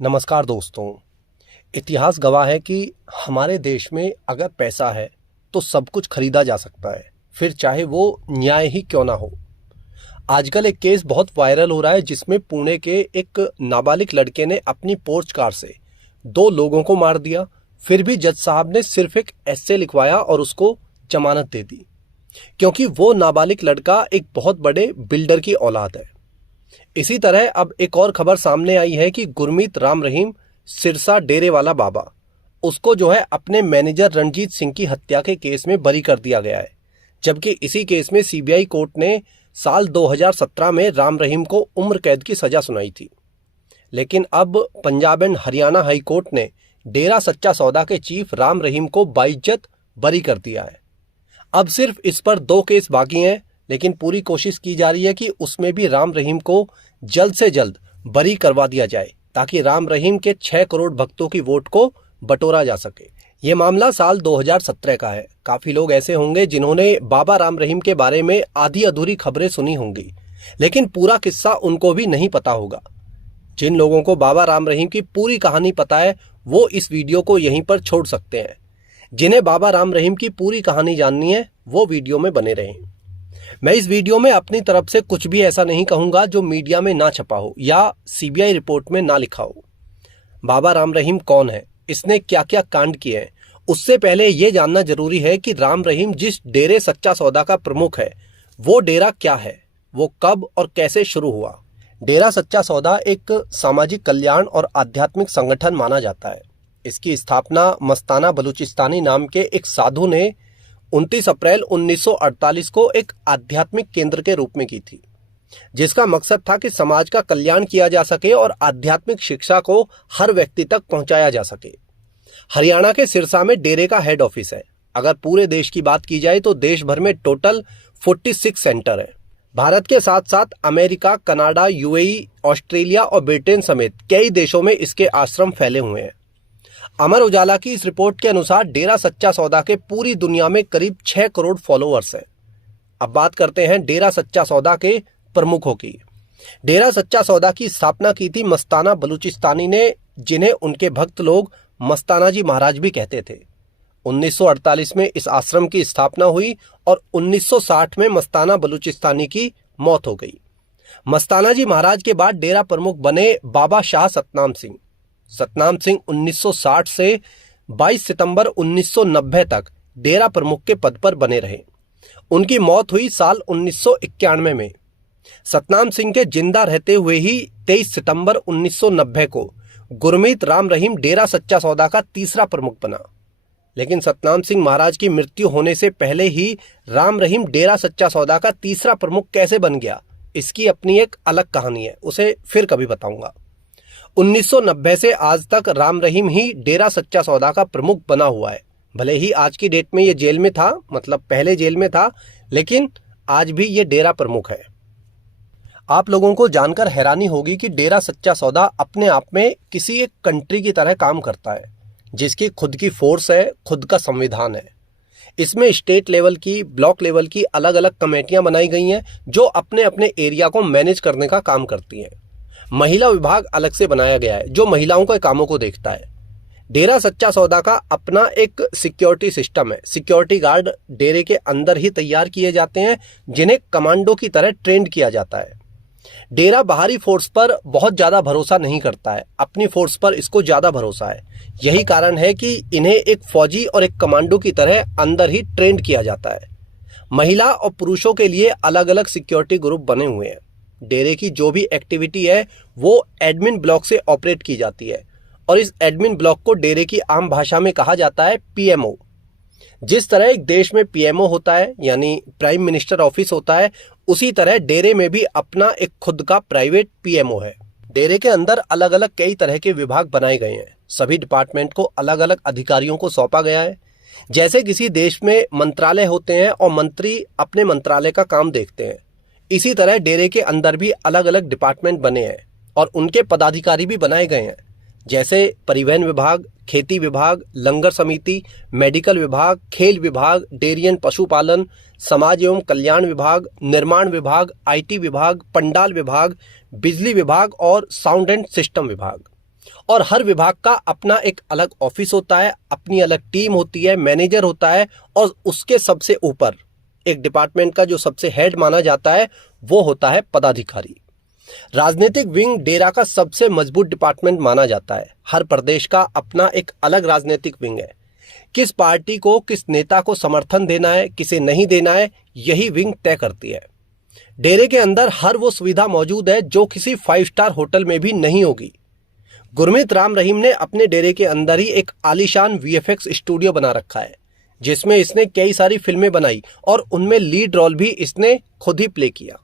नमस्कार दोस्तों। इतिहास गवाह है कि हमारे देश में अगर पैसा है तो सब कुछ खरीदा जा सकता है, फिर चाहे वो न्याय ही क्यों ना हो। आजकल एक केस बहुत वायरल हो रहा है जिसमें पुणे के एक नाबालिग लड़के ने अपनी पोर्च कार से दो लोगों को मार दिया, फिर भी जज साहब ने सिर्फ एक एस्से लिखवाया और उसको जमानत दे दी, क्योंकि वो नाबालिग लड़का एक बहुत बड़े बिल्डर की औलाद है। इसी तरह अब एक और खबर सामने आई है कि गुरमीत राम रहीम सिरसा डेरे वाला बाबा, उसको जो है अपने मैनेजर रणजीत सिंह की हत्या के केस में बरी कर दिया गया है, जबकि इसी केस में सीबीआई कोर्ट ने साल 2017 में राम रहीम को उम्र कैद की सजा सुनाई थी। लेकिन अब Punjab and Haryana high court ने डेरा सच्चा सौदा के चीफ राम रहीम को बाइज्जत बरी कर दिया है। अब सिर्फ इस पर 2 केस बाकी हैं, लेकिन पूरी कोशिश की जा रही है कि उसमें भी राम रहीम को जल्द से जल्द बरी करवा दिया जाए, ताकि राम रहीम के 6 करोड़ भक्तों की वोट को बटोरा जा सके। ये मामला साल 2017 का है। काफी लोग ऐसे होंगे जिन्होंने बाबा राम रहीम के बारे में आधी अधूरी खबरें सुनी होंगी, लेकिन पूरा किस्सा उनको भी नहीं पता होगा। जिन लोगों को बाबा राम रहीम की पूरी कहानी पता है वो इस वीडियो को यहीं पर छोड़ सकते हैं। जिन्हें बाबा राम रहीम की पूरी कहानी जाननी है वो वीडियो में बने रहें। मैं इस वीडियो में अपनी तरफ से कुछ भी ऐसा नहीं कहूंगा जो मीडिया में ना छपा हो या सीबीआई रिपोर्ट में ना लिखा हो। बाबा राम रहीम कौन है, इसने क्या क्या कांड किए हैं, उससे पहले ये जानना जरूरी है कि राम रहीम जिस डेरे सच्चा सौदा का प्रमुख है वो डेरा क्या है, वो कब और कैसे शुरू हुआ। डेरा सच्चा सौदा एक सामाजिक कल्याण और आध्यात्मिक संगठन माना जाता है। इसकी स्थापना मस्ताना बलूचिस्तानी नाम के एक साधु ने 29 अप्रैल 1948 को एक आध्यात्मिक केंद्र के रूप में की थी, जिसका मकसद था कि समाज का कल्याण किया जा सके और आध्यात्मिक शिक्षा को हर व्यक्ति तक पहुंचाया जा सके। हरियाणा के सिरसा में डेरे का हेड ऑफिस है। अगर पूरे देश की बात की जाए तो देश भर में टोटल 46 सेंटर है। भारत के साथ साथ अमेरिका, कनाडा, यूएई, ऑस्ट्रेलिया और ब्रिटेन समेत कई देशों में इसके आश्रम फैले हुए हैं। अमर उजाला की इस रिपोर्ट के अनुसार डेरा सच्चा सौदा के पूरी दुनिया में करीब 6 करोड़ फॉलोअर्स हैं। अब बात करते हैं डेरा सच्चा सौदा के प्रमुखों की। डेरा सच्चा सौदा की स्थापना की थी मस्ताना बलूचिस्तानी ने, जिन्हें उनके भक्त लोग मस्ताना जी महाराज भी कहते थे। 1948 में इस आश्रम की स्थापना हुई और 1960 में मस्ताना बलूचिस्तानी की मौत हो गई। मस्ताना जी महाराज के बाद डेरा प्रमुख बने बाबा शाह सतनाम सिंह। सतनाम सिंह 1960 से 22 सितंबर 1990 तक डेरा प्रमुख के पद पर बने रहे। उनकी मौत हुई साल 1991 में। सतनाम सिंह के जिंदा रहते हुए ही 23 सितंबर 1990 को गुरमीत राम रहीम डेरा सच्चा सौदा का तीसरा प्रमुख बना। लेकिन सतनाम सिंह महाराज की मृत्यु होने से पहले ही राम रहीम डेरा सच्चा सौदा का तीसरा प्रमुख कैसे बन गया, इसकी अपनी एक अलग कहानी है, उसे फिर कभी बताऊंगा। 1990 से आज तक राम रहीम ही डेरा सच्चा सौदा का प्रमुख बना हुआ है। भले ही आज की डेट में ये जेल में था, मतलब पहले जेल में था, लेकिन आज भी ये डेरा प्रमुख है। आप लोगों को जानकर हैरानी होगी कि डेरा सच्चा सौदा अपने आप में किसी एक कंट्री की तरह काम करता है, जिसकी खुद की फोर्स है, खुद का संविधान है। इसमें स्टेट लेवल की, ब्लॉक लेवल की अलग अलग कमेटियां बनाई गई हैं जो अपने अपने एरिया को मैनेज करने का काम करती हैं। महिला विभाग अलग से बनाया गया है जो महिलाओं के कामों को देखता है। डेरा सच्चा सौदा का अपना एक सिक्योरिटी सिस्टम है। सिक्योरिटी गार्ड डेरे के अंदर ही तैयार किए जाते हैं, जिन्हें कमांडो की तरह ट्रेंड किया जाता है। डेरा बाहरी फोर्स पर बहुत ज्यादा भरोसा नहीं करता है, अपनी फोर्स पर इसको ज्यादा भरोसा है। यही कारण है कि इन्हें एक फौजी और एक कमांडो की तरह अंदर ही ट्रेंड किया जाता है। महिला और पुरुषों के लिए अलग अलग सिक्योरिटी ग्रुप बने हुए हैं। डेरे की जो भी एक्टिविटी है वो एडमिन ब्लॉक से ऑपरेट की जाती है और इस एडमिन ब्लॉक को डेरे की आम भाषा में कहा जाता है पीएमओ। जिस तरह एक देश में पीएमओ होता है यानी प्राइम मिनिस्टर ऑफिस होता है, उसी तरह डेरे में भी अपना एक खुद का प्राइवेट पीएमओ है। डेरे के अंदर अलग अलग कई तरह के विभाग बनाए गए हैं। सभी डिपार्टमेंट को अलग अलग अधिकारियों को सौंपा गया है। जैसे किसी देश में मंत्रालय होते हैं और मंत्री अपने मंत्रालय का काम देखते हैं, इसी तरह डेरे के अंदर भी अलग अलग डिपार्टमेंट बने हैं और उनके पदाधिकारी भी बनाए गए हैं। जैसे परिवहन विभाग, खेती विभाग, लंगर समिति, मेडिकल विभाग, खेल विभाग, डेयरी एंड पशुपालन, समाज एवं कल्याण विभाग, निर्माण विभाग, आईटी विभाग, पंडाल विभाग, बिजली विभाग और साउंड एंड सिस्टम विभाग। और हर विभाग का अपना एक अलग ऑफिस होता है, अपनी अलग टीम होती है, मैनेजर होता है, और उसके सबसे ऊपर एक डिपार्टमेंट का जो सबसे हेड माना जाता है वो होता है पदाधिकारी। राजनीतिक विंग डेरा का सबसे मजबूत डिपार्टमेंट माना जाता है। हर प्रदेश का अपना एक अलग राजनीतिक विंग है। किस पार्टी को, किस नेता को समर्थन देना है, किसे नहीं देना है, यही विंग तय करती है। डेरे के अंदर हर वो सुविधा मौजूद है जो किसी 5 स्टार होटल में भी नहीं होगी। गुरमीत राम रहीम ने अपने डेरे के अंदर ही एक आलीशान वीएफएक्स स्टूडियो बना रखा है, जिसमें इसने कई सारी फिल्में बनाई और उनमें लीड रोल भी इसने खुद ही प्ले किया।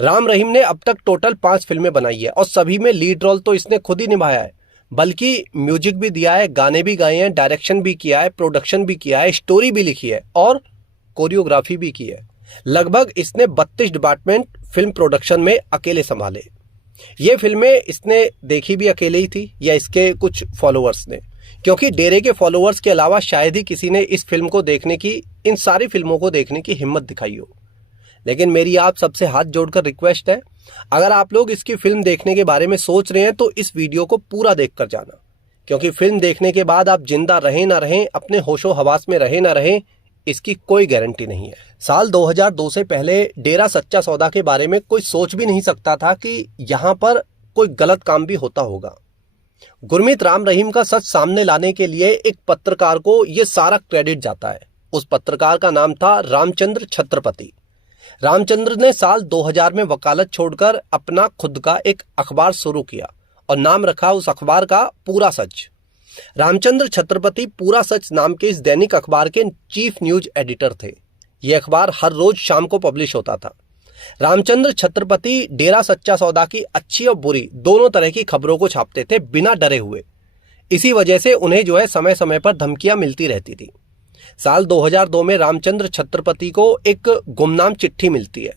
राम रहीम ने अब तक टोटल 5 फिल्में बनाई है और सभी में लीड रोल तो इसने खुद ही निभाया है, बल्कि म्यूजिक भी दिया है, गाने भी गाए हैं, डायरेक्शन भी किया है, प्रोडक्शन भी किया है, स्टोरी भी लिखी है और कोरियोग्राफी भी की है। लगभग इसने 32 डिपार्टमेंट फिल्म प्रोडक्शन में अकेले संभाले। ये फिल्में इसने देखी भी अकेले ही थी या इसके कुछ फॉलोअर्स ने, क्योंकि डेरे के फॉलोअर्स के अलावा शायद ही किसी ने इस फिल्म को देखने की, इन सारी फिल्मों को देखने की हिम्मत दिखाई हो। लेकिन मेरी आप सबसे हाथ जोड़कर रिक्वेस्ट है, अगर आप लोग इसकी फिल्म देखने के बारे में सोच रहे हैं तो इस वीडियो को पूरा देखकर जाना, क्योंकि फिल्म देखने के बाद आप जिंदा रहें ना रहें, अपने होशो हवास में रहें ना रहें, इसकी कोई गारंटी नहीं है। साल 2002 से पहले डेरा सच्चा सौदा के बारे में कोई सोच भी नहीं सकता था कि यहाँ पर कोई गलत काम भी होता होगा। गुरमीत राम रहीम का सच सामने लाने के लिए एक पत्रकार को यह सारा क्रेडिट जाता है। उस पत्रकार का नाम था रामचंद्र छत्रपति। रामचंद्र ने साल 2000 में वकालत छोड़कर अपना खुद का एक अखबार शुरू किया और नाम रखा उस अखबार का पूरा सच। रामचंद्र छत्रपति पूरा सच नाम के इस दैनिक अखबार के चीफ न्यूज एडिटर थे। यह अखबार हर रोज शाम को पब्लिश होता था। रामचंद्र छत्रपति डेरा सच्चा सौदा की अच्छी और बुरी दोनों तरह की खबरों को छापते थे बिना डरे हुए। इसी वजह से उन्हें समय समय पर धमकियां मिलती रहती थी। साल 2002 में रामचंद्र छत्रपति को एक गुमनाम चिट्ठी मिलती है,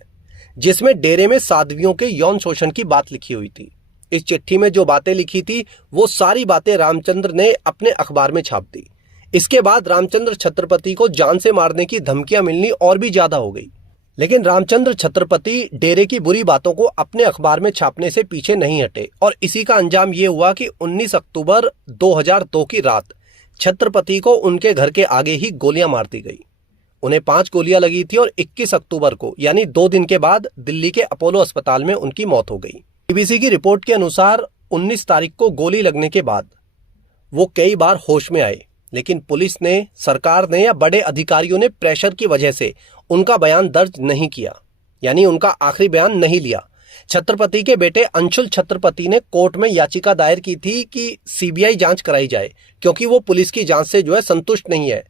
जिसमें डेरे में साध्वियों के यौन शोषण की बात लिखी हुई थी। इस चिट्ठी में जो बातें लिखी थी वो सारी बातें रामचंद्र ने अपने अखबार में छाप दी। इसके बाद रामचंद्र छत्रपति को जान से मारने की धमकियां मिलनी और भी ज्यादा हो गई। लेकिन रामचंद्र छत्रपति डेरे की बुरी बातों को अपने अखबार में छापने से पीछे नहीं हटे और इसी का अंजाम ये हुआ कि 19 अक्टूबर 2002 की रात छत्रपति को उनके घर के आगे ही गोलियां मार दी गई। उन्हें 5 गोलियां लगी थी और 21 अक्टूबर को यानी 2 दिन के बाद दिल्ली के अपोलो अस्पताल में उनकी मौत हो गई। बीबीसी की रिपोर्ट के अनुसार 19 तारीख को गोली लगने के बाद वो कई बार होश में आए, लेकिन पुलिस ने, सरकार ने या बड़े अधिकारियों ने प्रेशर की वजह से उनका बयान दर्ज नहीं किया, यानी उनका आखिरी बयान नहीं लिया। छत्रपति के बेटे अंशुल छत्रपति ने कोर्ट में याचिका दायर की थी कि सीबीआई जांच कराई जाए, क्योंकि वो पुलिस की जांच से संतुष्ट नहीं है।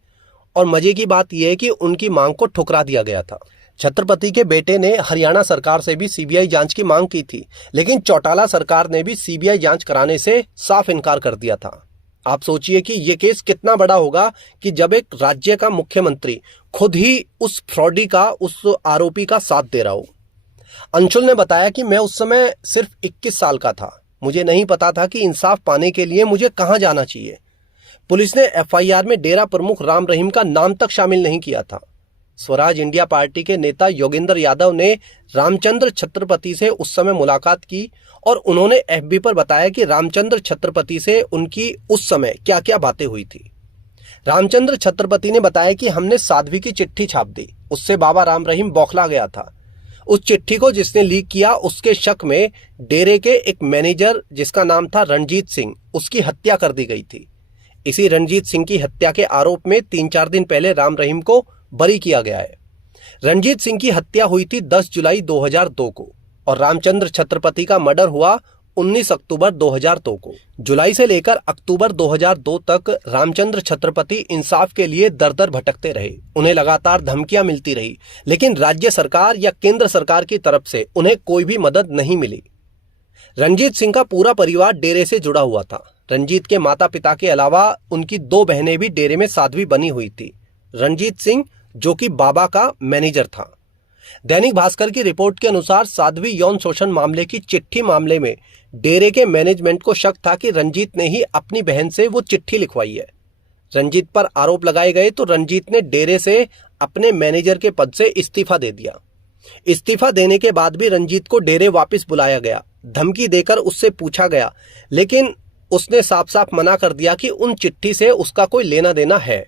और मजे की बात यह है कि उनकी मांग को ठुकरा दिया गया था। छत्रपति के बेटे ने हरियाणा सरकार से भी सीबीआई जांच की मांग की थी, लेकिन चौटाला सरकार ने भी सीबीआई जांच कराने से साफ इनकार कर दिया था। आप सोचिए कि यह केस कितना बड़ा होगा कि जब एक राज्य का मुख्यमंत्री खुद ही उस फ्रॉडी का, उस आरोपी का साथ दे रहा हो। अंशुल ने बताया कि मैं उस समय सिर्फ 21 साल का था, मुझे नहीं पता था कि इंसाफ पाने के लिए मुझे कहां जाना चाहिए। पुलिस ने एफआईआर में डेरा प्रमुख राम रहीम का नाम तक शामिल नहीं किया था। स्वराज इंडिया पार्टी के नेता योगेंद्र यादव ने रामचंद्र छत्रपति से उस समय मुलाकात की और उन्होंने एफबी पर बताया कि रामचंद्र छत्रपति से उनकी उस समय क्या क्या बातें हुई थी। रामचंद्र छत्रपति ने बताया कि हमने साध्वी की चिट्ठी छाप दी, उससे बाबा राम रहीम बौखला गया था। उस चिट्ठी को जिसने लीक किया उसके शक में डेरे के एक मैनेजर जिसका नाम था रणजीत सिंह, उसकी हत्या कर दी गई थी। इसी रणजीत सिंह की हत्या के आरोप में 3-4 दिन पहले राम रहीम को बरी किया गया है। रणजीत सिंह की हत्या हुई थी 10 जुलाई 2002 को और रामचंद्र छत्रपति का मर्डर हुआ 19 अक्टूबर 2002 को। जुलाई से लेकर अक्टूबर 2002 तक रामचंद्र छत्रपति इंसाफ के लिए दर दर भटकते रहे। उन्हें लगातार धमकियां मिलती रही, लेकिन राज्य सरकार या केंद्र सरकार की तरफ से उन्हें कोई भी मदद नहीं मिली। रंजीत सिंह का पूरा परिवार डेरे से जुड़ा हुआ था। रंजीत के माता पिता के अलावा उनकी 2 बहनें भी डेरे में साध्वी बनी हुई थी। रंजीत सिंह जो कि बाबा का मैनेजर था। दैनिक भास्कर की रिपोर्ट के अनुसार साध्वी यौन शोषण मामले की चिट्ठी मामले में डेरे के मैनेजमेंट को शक था कि रंजीत ने ही अपनी बहन से वो चिट्ठी लिखवाई है। रंजीत पर आरोप लगाए गए तो रंजीत ने डेरे से अपने मैनेजर के पद से इस्तीफा दे दिया। इस्तीफा देने के बाद भी रंजीत को डेरे वापस बुलाया गया, धमकी देकर उससे पूछा गया, लेकिन उसने साफ साफ मना कर दिया कि उन चिट्ठी से उसका कोई लेना देना है।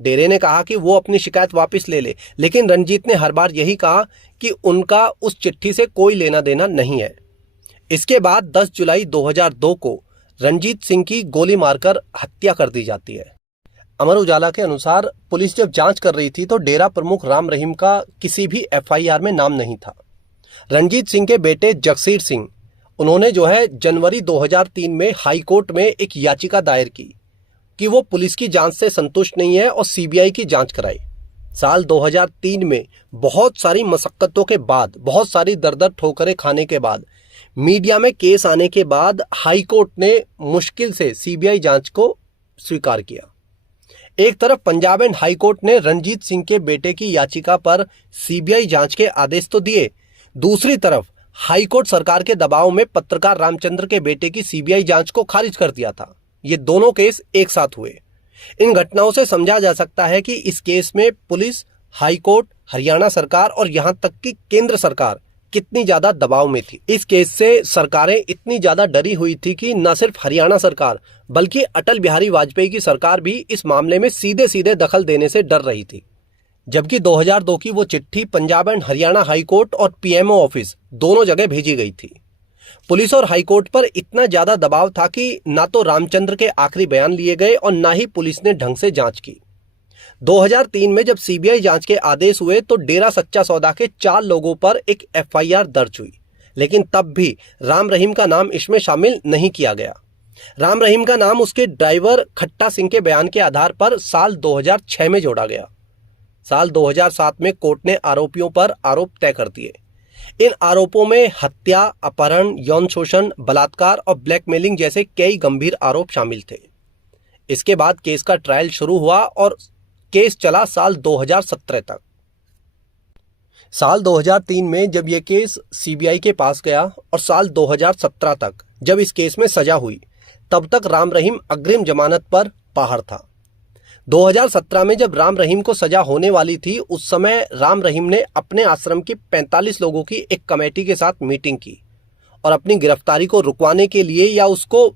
डेरे ने कहा कि वो अपनी शिकायत वापस ले ले, लेकिन रंजीत ने हर बार यही कहा कि उनका उस चिट्ठी से कोई लेना देना नहीं है। इसके बाद 10 जुलाई 2002 को रंजीत सिंह की गोली मारकर हत्या कर दी जाती है। अमर उजाला के अनुसार पुलिस जब जांच कर रही थी तो डेरा प्रमुख राम रहीम का किसी भी एफआईआर में नाम नहीं था। रंजीत सिंह के बेटे जगसीर सिंह, उन्होंने जो है जनवरी 2003 में हाई कोर्ट में एक याचिका दायर की कि वो पुलिस की जांच से संतुष्ट नहीं है और सीबीआई की जांच कराए। साल 2003 में बहुत सारी मशक्कतों के बाद, बहुत सारी दर-दर ठोकरें खाने के बाद, मीडिया में केस आने के बाद हाई कोर्ट ने मुश्किल से सीबीआई जांच को स्वीकार किया। एक तरफ पंजाब एंड हाई कोर्ट ने रंजीत सिंह के बेटे की याचिका पर सीबीआई जांच के आदेश तो दिए, दूसरी तरफ हाई कोर्ट सरकार के दबाव में पत्रकार रामचंद्र के बेटे की सीबीआई जांच को खारिज कर दिया था। ये दोनों केस एक साथ हुए। इन घटनाओं से समझा जा सकता है कि इस केस में पुलिस, हाई कोर्ट, हरियाणा सरकार और यहां तक कि केंद्र सरकार कितनी ज्यादा दबाव में थी। इस केस से सरकारें इतनी ज्यादा डरी हुई थी कि न सिर्फ हरियाणा सरकार बल्कि अटल बिहारी वाजपेयी की सरकार भी इस मामले में सीधे सीधे दखल देने से डर रही थी। जबकि 2002 की वो चिट्ठी Punjab and Haryana high court और पीएमओ ऑफिस दोनों जगह भेजी गई थी। पुलिस और हाई कोर्ट पर इतना ज्यादा दबाव था कि ना तो रामचंद्र के आखिरी बयान लिए गए और ना ही पुलिस ने ढंग से जांच की। 2003 में जब सीबीआई जांच के आदेश हुए तो डेरा सच्चा सौदा के 4 लोगों पर एक एफआईआर दर्ज हुई, लेकिन तब भी राम रहीम का नाम इसमें शामिल नहीं किया गया। राम रहीम का नाम उसके ड्राइवर खट्टा सिंह के बयान के आधार पर साल 2006 में जोड़ा गया। साल 2007 में कोर्ट ने आरोपियों पर आरोप तय कर दिए। इन आरोपों में हत्या, अपहरण, यौन शोषण, बलात्कार और ब्लैकमेलिंग जैसे कई गंभीर आरोप शामिल थे। इसके बाद केस का ट्रायल शुरू हुआ और केस चला साल 2017 तक। साल 2003 में जब यह केस सीबीआई के पास गया और साल 2017 तक जब इस केस में सजा हुई, तब तक राम रहीम अग्रिम जमानत पर बाहर था। 2017 में जब राम रहीम को सजा होने वाली थी, उस समय राम रहीम ने अपने आश्रम की 45 लोगों की एक कमेटी के साथ मीटिंग की और अपनी गिरफ्तारी को रुकवाने के लिए या उसको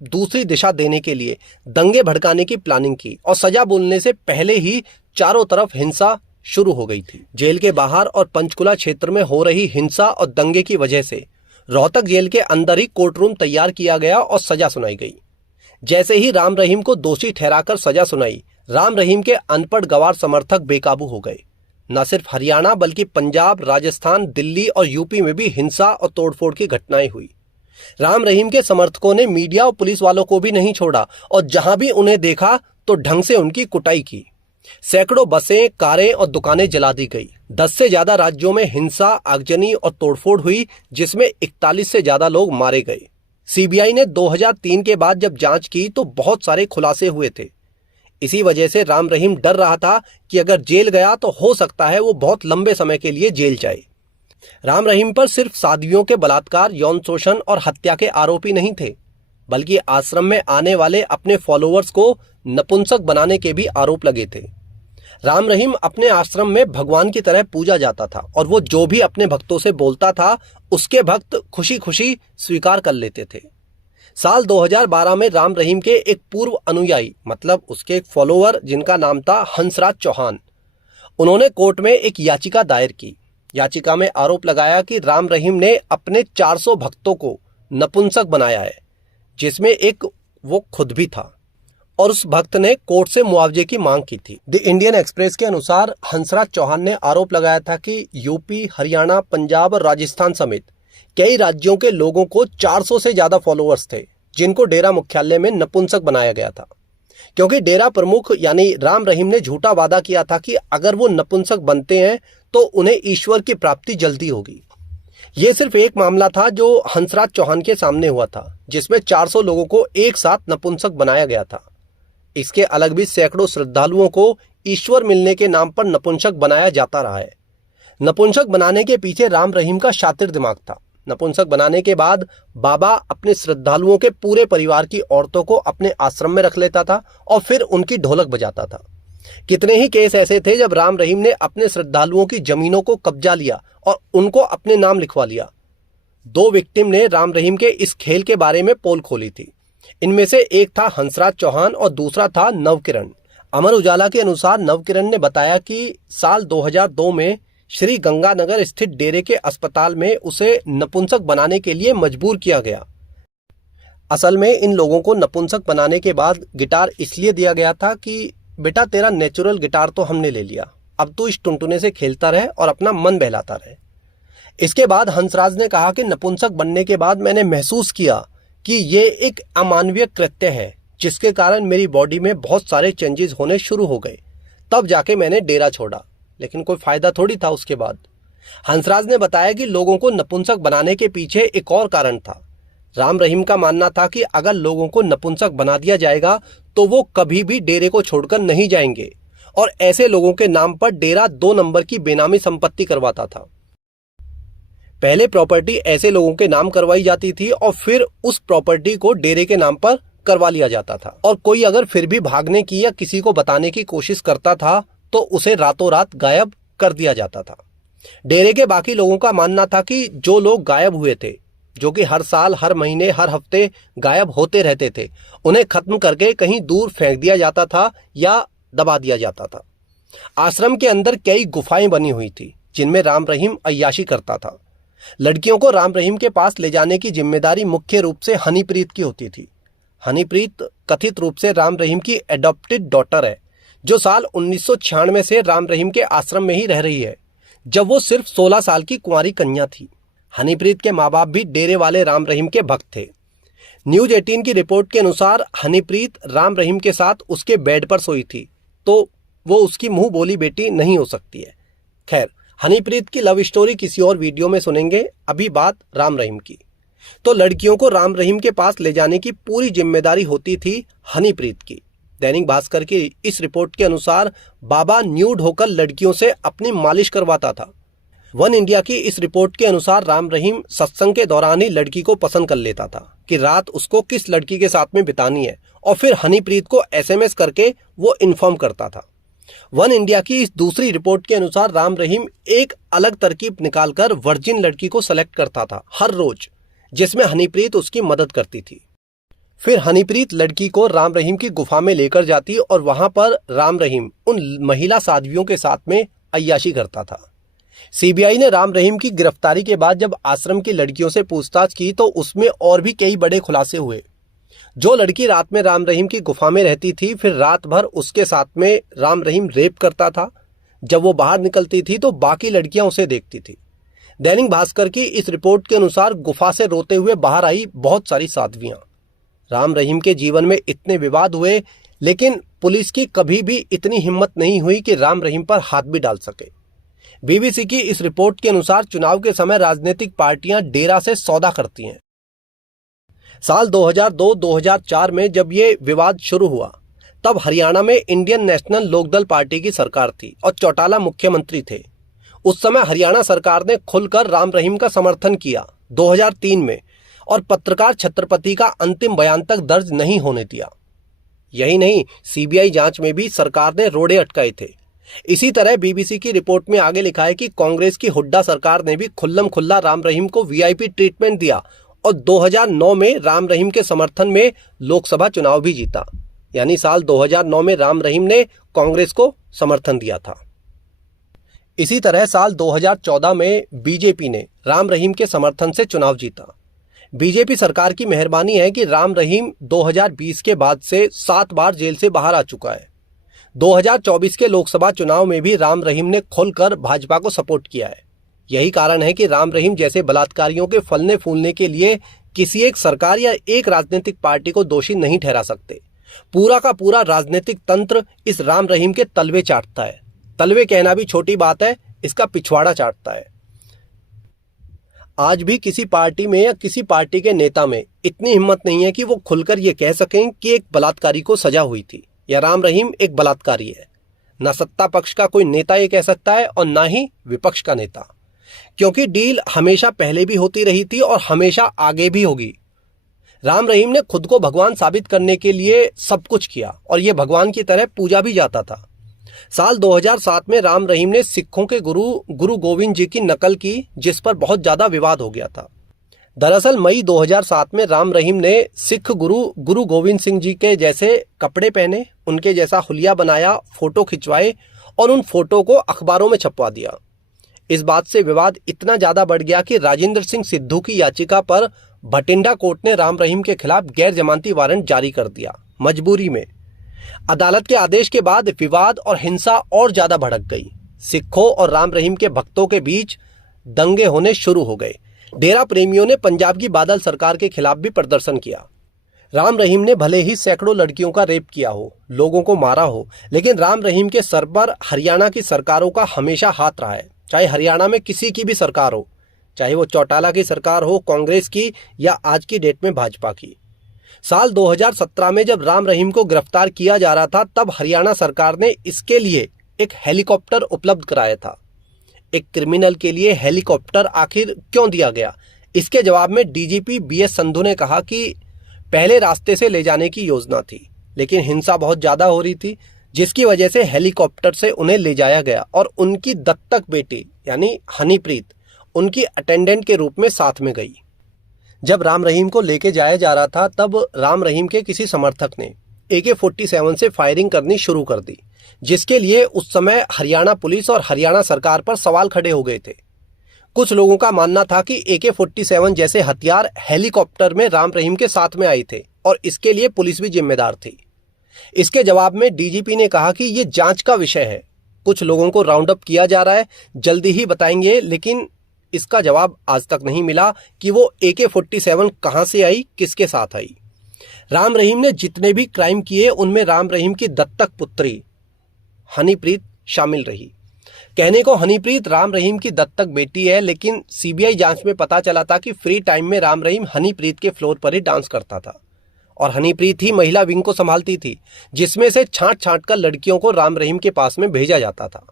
दूसरी दिशा देने के लिए दंगे भड़काने की प्लानिंग की और सजा बोलने से पहले ही चारों तरफ हिंसा शुरू हो गई थी। जेल के बाहर और पंचकुला क्षेत्र में हो रही हिंसा और दंगे की वजह से रोहतक जेल के अंदर ही कोर्ट रूम तैयार किया गया और सजा सुनाई गई। जैसे ही राम रहीम को दोषी ठहराकर सजा सुनाई, राम रहीम के अनपढ़ गवार समर्थक बेकाबू हो गए। न सिर्फ हरियाणा बल्कि पंजाब, राजस्थान, दिल्ली और यूपी में भी हिंसा और तोड़फोड़ की घटनाएं हुई। राम रहीम के समर्थकों ने मीडिया और पुलिस वालों को भी नहीं छोड़ा और जहां भी उन्हें देखा तो ढंग से उनकी कुटाई की। सैकड़ों बसें, कारें और दुकानें जला दी गई। 10 से ज्यादा राज्यों में हिंसा, आगजनी और तोड़फोड़ हुई, जिसमें 41 से ज्यादा लोग मारे गए। सीबीआई ने 2003 के बाद जब जांच की तो बहुत सारे खुलासे हुए थे। इसी वजह से राम रहीम डर रहा था कि अगर जेल गया तो हो सकता है वो बहुत लंबे समय के लिए जेल जाए। राम रहीम पर सिर्फ साध्वियों के बलात्कार, यौन शोषण और हत्या के आरोपी नहीं थे, बल्कि आश्रम में आने वाले अपने फॉलोअर्स को नपुंसक बनाने के भी आरोप लगे थे। राम रहीम अपने आश्रम में भगवान की तरह पूजा जाता था और वो जो भी अपने भक्तों से बोलता था उसके भक्त खुशी खुशी स्वीकार कर लेते थे। साल 2012 में राम रहीम के एक पूर्व अनुयायी, मतलब उसके एक फॉलोअर जिनका नाम था हंसराज चौहान, उन्होंने कोर्ट में एक याचिका दायर की। याचिका में आरोप लगाया कि राम रहीम ने अपने 400 भक्तों को नपुंसक बनाया है, जिसमें एक वो खुद भी था, और उस भक्त ने कोर्ट से मुआवजे की मांग की थी। द इंडियन एक्सप्रेस के अनुसार हंसराज चौहान ने आरोप लगाया था कि यूपी, हरियाणा, पंजाब और राजस्थान समेत कई राज्यों के लोगों को 400 से ज्यादा फॉलोअर्स थे, जिनको डेरा मुख्यालय में नपुंसक बनाया गया था। क्योंकि डेरा प्रमुख यानी राम रहीम ने झूठा वादा किया था कि अगर वो नपुंसक बनते हैं तो उन्हें ईश्वर की प्राप्ति जल्दी होगी। ये सिर्फ एक मामला था जो हंसराज चौहान के सामने हुआ था, जिसमें 400 लोगों को एक साथ नपुंसक बनाया गया था। इसके अलग भी सैकड़ों श्रद्धालुओं को ईश्वर मिलने के नाम पर नपुंसक बनाया जाता रहा है। नपुंसक बनाने के पीछे राम रहीम का शातिर दिमाग था। नपुंसक बनाने के बाद बाबा अपने श्रद्धालुओं के पूरे परिवार की औरतों को अपने आश्रम में रख लेता था और फिर उनकी ढोलक बजाता था। कितने ही केस ऐसे थे जब राम रहीम ने अपने श्रद्धालुओं की जमीनों को कब्जा लिया और उनको अपने नाम लिखवा लिया। 2 विक्टिम ने राम रहीम के इस खेल के बारे में पोल खोली थी। इनमें से एक था हंसराज चौहान और दूसरा था नवकिरण। अमर उजाला के अनुसार नवकिरण ने बताया कि साल 2002 में श्री गंगानगर स्थित डेरे के अस्पताल में उसे नपुंसक बनाने के लिए मजबूर किया गया। असल में इन लोगों को नपुंसक बनाने के बाद गिटार इसलिए दिया गया था कि बेटा तेरा नेचुरल गिटार तो हमने ले लिया, अब तू इस टुनटुने से खेलता रहे और अपना मन बहलाता रहे। इसके बाद हंसराज ने कहा कि नपुंसक बनने के बाद मैंने महसूस किया कि ये एक अमानवीय कृत्य है, जिसके कारण मेरी बॉडी में बहुत सारे चेंजेस होने शुरू हो गए। तब जाके मैंने डेरा छोड़ा, लेकिन कोई फायदा थोड़ी था उसके बाद। हंसराज ने बताया कि लोगों को नपुंसक बनाने के पीछे एक और कारण था। राम रहीम का मानना था कि अगर लोगों को नपुंसक बना दिया जाएगा तो वो कभी भी डेरे को छोड़कर नहीं जाएंगे, और ऐसे लोगों के नाम पर डेरा 2 नंबर की बेनामी संपत्ति करवाता था। पहले प्रॉपर्टी ऐसे लोगों के नाम करवाई जाती थी और फिर उस प्रॉपर्टी को डेरे के नाम पर करवा लिया जाता था, और कोई अगर फिर भी भागने की या किसी को बताने की कोशिश करता था तो उसे रातों रात गायब कर दिया जाता था। डेरे के बाकी लोगों का मानना था कि जो लोग गायब हुए थे, जो कि हर साल, हर महीने, हर हफ्ते गायब होते रहते थे, उन्हें खत्म करके कहीं दूर फेंक दिया जाता था या दबा दिया जाता था। आश्रम के अंदर कई गुफाएं बनी हुई थी जिनमें राम रहीम अय्याशी करता था। लड़कियों को राम रहीम के पास ले जाने की जिम्मेदारी मुख्य रूप से हनीप्रीत की होती थी। हनीप्रीत कथित रूप से राम रहीम की एडॉप्टेड डॉटर है, जो साल 1996 से राम रहीम के आश्रम में ही रह रही है, जब वो सिर्फ 16 साल की कुंवारी कन्या थी। हनीप्रीत के माँ बाप भी डेरे वाले राम रहीम के भक्त थे। न्यूज 18 की रिपोर्ट के अनुसार हनीप्रीत राम रहीम के साथ उसके बेड पर सोई थी, तो वो उसकी मुंह बोली बेटी नहीं हो सकती है। खैर, हनीप्रीत की लव स्टोरी किसी और वीडियो में सुनेंगे, अभी बात राम रहीम की। तो लड़कियों को राम रहीम के पास ले जाने की पूरी जिम्मेदारी होती थी हनीप्रीत की। दैनिक भास्कर की इस रिपोर्ट के अनुसार बाबा न्यूड होकर लड़कियों से अपनी मालिश करवाता था। वन इंडिया की इस रिपोर्ट के अनुसार राम रहीम सत्संग के दौरान ही लड़की को पसंद कर लेता था कि रात उसको किस लड़की के साथ में बितानी है, और फिर हनीप्रीत को SMS करके वो इन्फॉर्म करता था। वन इंडिया की इस दूसरी रिपोर्ट के अनुसार राम रहीम एक अलग तरकीब निकालकर वर्जिन लड़की को सेलेक्ट करता था हर रोज, जिसमें हनीप्रीत उसकी मदद करती थी। फिर हनीप्रीत लड़की को राम रहीम की गुफा में लेकर जाती और वहां पर राम रहीम उन महिला साध्वियों के साथ में अय्याशी करता था। CBI ने राम रहीम की गिरफ्तारी के बाद जब आश्रम की लड़कियों से पूछताछ की तो उसमें और भी कई बड़े खुलासे हुए। जो लड़की रात में राम रहीम की गुफा में रहती थी, फिर रात भर उसके साथ में राम रहीम रेप करता था। जब वो बाहर निकलती थी तो बाकी लड़कियां उसे देखती थी। दैनिक भास्कर की इस रिपोर्ट के अनुसार गुफा से रोते हुए बाहर आई बहुत सारी साध्वियां। राम रहीम के जीवन में इतने विवाद हुए, लेकिन पुलिस की कभी भी इतनी हिम्मत नहीं हुई कि राम रहीम पर हाथ भी डाल सके। BBC की इस रिपोर्ट के अनुसार चुनाव के समय राजनीतिक पार्टियां डेरा से सौदा करती हैं। साल 2002-2004 में जब ये विवाद शुरू हुआ, तब हरियाणा में इंडियन नेशनल लोकदल पार्टी की सरकार थी और चौटाला मुख्यमंत्री थे। उस समय हरियाणा सरकार ने खुलकर राम रहीम का समर्थन किया 2003 में, और पत्रकार छत्रपति का अंतिम बयान तक दर्ज नहीं होने दिया। यही नहीं, CBI जांच में भी सरकार ने रोड़े अटकाए थे। इसी तरह BBC की रिपोर्ट में आगे लिखा है कि कांग्रेस की हुड्डा सरकार ने भी खुल्लम खुल्ला राम रहीम को VIP ट्रीटमेंट दिया और 2009 में राम रहीम के समर्थन में लोकसभा चुनाव भी जीता। यानी साल 2009 में राम रहीम ने कांग्रेस को समर्थन दिया था। इसी तरह साल 2014 में BJP ने राम रहीम के समर्थन से चुनाव जीता। BJP सरकार की मेहरबानी है कि राम रहीम 2020 के बाद से 7 बार जेल से बाहर आ चुका है। 2024 के लोकसभा चुनाव में भी राम रहीम ने खुलकर भाजपा को सपोर्ट किया है। यही कारण है कि राम रहीम जैसे बलात्कारियों के फलने फूलने के लिए किसी एक सरकार या एक राजनीतिक पार्टी को दोषी नहीं ठहरा सकते। पूरा का पूरा राजनीतिक तंत्र इस राम रहीम के तलवे चाटता है। तलवे कहना भी छोटी बात है, इसका पिछवाड़ा चाटता है। आज भी किसी पार्टी में या किसी पार्टी के नेता में इतनी हिम्मत नहीं है कि वो खुलकर ये कह सकें कि एक बलात्कारी को सजा हुई थी या राम रहीम एक बलात्कारी है। न सत्ता पक्ष का कोई नेता ये कह सकता है और ना ही विपक्ष का नेता, क्योंकि डील हमेशा पहले भी होती रही थी और हमेशा आगे भी होगी। राम रहीम ने खुद को भगवान साबित करने के लिए सब कुछ किया और ये भगवान की तरह पूजा भी जाता था। साल 2007 में राम रहीम ने सिखों के गुरु गोविंद जी की नकल की, जिस पर बहुत ज्यादा विवाद हो गया था। दरअसल मई 2007 में राम रहीम ने सिख गुरु गोविंद सिंह जी के जैसे कपड़े पहने, उनके जैसा हुलिया बनाया, फोटो खिंचवाए और उन फोटो को अखबारों में छपवा दिया। इस बात से विवाद इतना ज्यादा बढ़ गया कि राजेंद्र सिंह सिद्धू की याचिका पर भटिंडा कोर्ट ने राम रहीम के खिलाफ गैर जमानती वारंट जारी कर दिया, मजबूरी में। अदालत के आदेश के बाद विवाद और हिंसा और ज्यादा भड़क गई। सिखों और राम रहीम के भक्तों के बीच दंगे होने शुरू हो गए। डेरा प्रेमियों ने पंजाब की बादल सरकार के खिलाफ भी प्रदर्शन किया। राम रहीम ने भले ही सैकड़ों लड़कियों का रेप किया हो, लोगों को मारा हो, लेकिन राम रहीम के सर पर हरियाणा की सरकारों का हमेशा हाथ रहा है। चाहे हरियाणा में किसी की भी सरकार हो, चाहे वो चौटाला की सरकार हो, कांग्रेस की या आज की डेट में भाजपा की। साल 2017 में जब राम रहीम को गिरफ्तार किया जा रहा था, तब हरियाणा सरकार ने इसके लिए एक हेलीकॉप्टर उपलब्ध कराया था। एक क्रिमिनल के लिए हेलीकॉप्टर आखिर क्यों दिया गया? इसके जवाब में डीजीपी बीएस संधू ने कहा कि पहले रास्ते से ले जाने की योजना थी, लेकिन हिंसा बहुत ज्यादा हो रही थी, जिसकी वजह से हेलीकॉप्टर से उन्हें ले जाया गया और उनकी दत्तक बेटी यानी हनीप्रीत उनकी अटेंडेंट के रूप में साथ में गई। जब राम रहीम को लेके जाया जा रहा था, तब राम रहीम के किसी समर्थक ने AK-47 से फायरिंग करनी शुरू कर दी, जिसके लिए उस समय हरियाणा पुलिस और हरियाणा सरकार पर सवाल खड़े हो गए थे। कुछ लोगों का मानना था कि AK-47 जैसे हथियार हेलीकॉप्टर में राम रहीम के साथ में आए थे और इसके लिए पुलिस भी जिम्मेदार थी। इसके जवाब में डीजीपी ने कहा कि ये जांच का विषय है, कुछ लोगों को राउंड अप किया जा रहा है, जल्दी ही बताएंगे। लेकिन इसका जवाब आज तक नहीं मिला कि वो AK-47 कहां से आई, किसके साथ आई। राम रहीम ने जितने भी क्राइम किए, उनमें राम रहीम की दत्तक पुत्री हनीप्रीत शामिल रही। कहने को हनीप्रीत राम रहीम की दत्तक बेटी है, लेकिन सीबीआई जांच में पता चला था कि फ्री टाइम में राम रहीम हनीप्रीत के फ्लोर पर ही डांस करता था और हनीप्रीत ही महिला विंग को संभालती थी, जिसमें से छांट छांट कर लड़कियों को राम रहीम के पास में भेजा जाता था।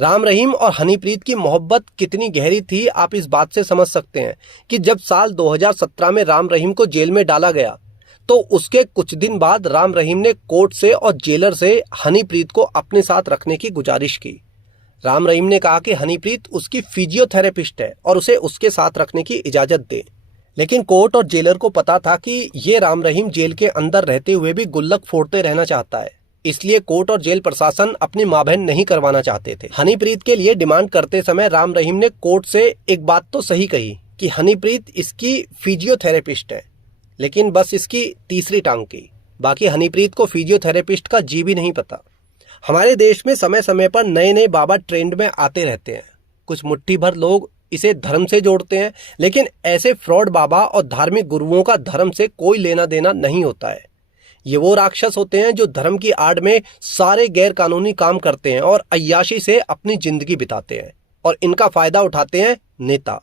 राम रहीम और हनीप्रीत की मोहब्बत कितनी गहरी थी, आप इस बात से समझ सकते हैं कि जब साल 2017 में राम रहीम को जेल में डाला गया, तो उसके कुछ दिन बाद राम रहीम ने कोर्ट से और जेलर से हनीप्रीत को अपने साथ रखने की गुजारिश की। राम रहीम ने कहा कि हनीप्रीत उसकी फिजियोथेरेपिस्ट है और उसे उसके साथ रखने की इजाजत दे। लेकिन कोर्ट और जेलर को पता था कि ये राम रहीम जेल के अंदर रहते हुए भी गुल्लक फोड़ते रहना चाहता है, इसलिए कोर्ट और जेल प्रशासन अपनी मां बहन नहीं करवाना चाहते थे। हनीप्रीत के लिए डिमांड करते समय राम रहीम ने कोर्ट से एक बात तो सही कही कि हनीप्रीत इसकी फिजियोथेरेपिस्ट है, लेकिन बस इसकी तीसरी टांग की। बाकी हनीप्रीत को फिजियोथेरेपिस्ट का जी भी नहीं पता। हमारे देश में समय समय पर नए नए बाबा ट्रेंड में आते रहते हैं। कुछ मुट्ठी भर लोग इसे धर्म से जोड़ते हैं, लेकिन ऐसे फ्रॉड बाबा और धार्मिक गुरुओं का धर्म से कोई लेना देना नहीं होता है। ये वो राक्षस होते हैं जो धर्म की आड़ में सारे गैर कानूनी काम करते हैं और अय्याशी से अपनी जिंदगी बिताते हैं, और इनका फायदा उठाते हैं नेता।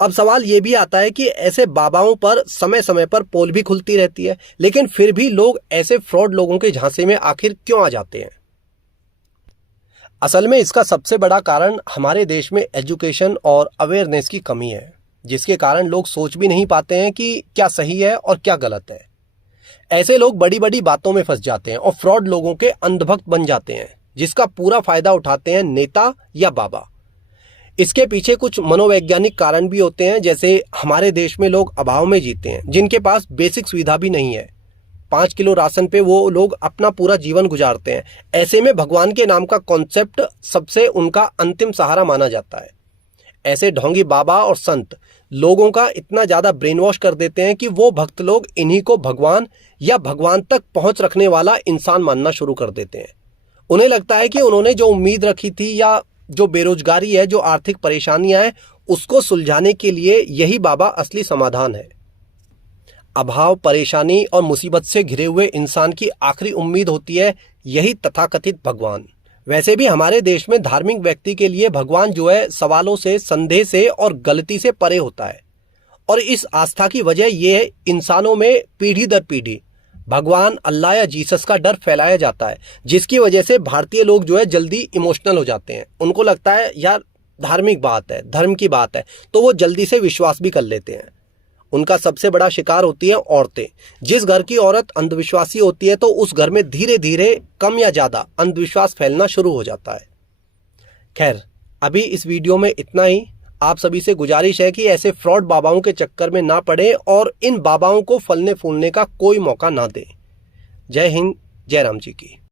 अब सवाल ये भी आता है कि ऐसे बाबाओं पर समय समय पर पोल भी खुलती रहती है, लेकिन फिर भी लोग ऐसे फ्रॉड लोगों के झांसे में आखिर क्यों आ जाते हैं? असल में इसका सबसे बड़ा कारण हमारे देश में एजुकेशन और अवेयरनेस की कमी है, जिसके कारण लोग सोच भी नहीं पाते हैं कि क्या सही है और क्या गलत है। ऐसे लोग बड़ी बड़ी बातों में फंस जाते हैं और फ्रॉड लोगों के अंधभक्त बन जाते हैं, जिसका पूरा फायदा उठाते हैं नेता या बाबा। इसके पीछे कुछ मनोवैज्ञानिक कारण भी होते हैं, जैसे हमारे देश में लोग अभाव में जीते हैं, जिनके पास बेसिक सुविधा भी नहीं है। 5 किलो राशन पे वो लोग अपना पूरा जीवन गुजारते हैं। ऐसे में भगवान के नाम का कॉन्सेप्ट सबसे उनका अंतिम सहारा माना जाता है। ऐसे ढोंगी बाबा और संत लोगों का इतना ज्यादा ब्रेन वॉश कर देते हैं कि वो भक्त लोग इन्हीं को भगवान या भगवान तक पहुंच रखने वाला इंसान मानना शुरू कर देते हैं। उन्हें लगता है कि उन्होंने जो उम्मीद रखी थी या जो बेरोजगारी है, जो आर्थिक परेशानियां हैं, उसको सुलझाने के लिए यही बाबा असली समाधान है। अभाव, परेशानी और मुसीबत से घिरे हुए इंसान की आखिरी उम्मीद होती है यही तथाकथित भगवान। वैसे भी हमारे देश में धार्मिक व्यक्ति के लिए भगवान जो है सवालों से, संदेह से और गलती से परे होता है, और इस आस्था की वजह यह है इंसानों में पीढ़ी दर पीढ़ी भगवान, अल्लाह या जीसस का डर फैलाया जाता है, जिसकी वजह से भारतीय लोग जो है जल्दी इमोशनल हो जाते हैं। उनको लगता है यार धार्मिक बात है, धर्म की बात है, तो वो जल्दी से विश्वास भी कर लेते हैं। उनका सबसे बड़ा शिकार होती है औरतें। जिस घर की औरत अंधविश्वासी होती है, तो उस घर में धीरे धीरे कम या ज्यादा अंधविश्वास फैलना शुरू हो जाता है। खैर, अभी इस वीडियो में इतना ही। आप सभी से गुजारिश है कि ऐसे फ्रॉड बाबाओं के चक्कर में ना पड़े और इन बाबाओं को फलने फूलने का कोई मौका ना दें। जय हिंद, जय राम जी की।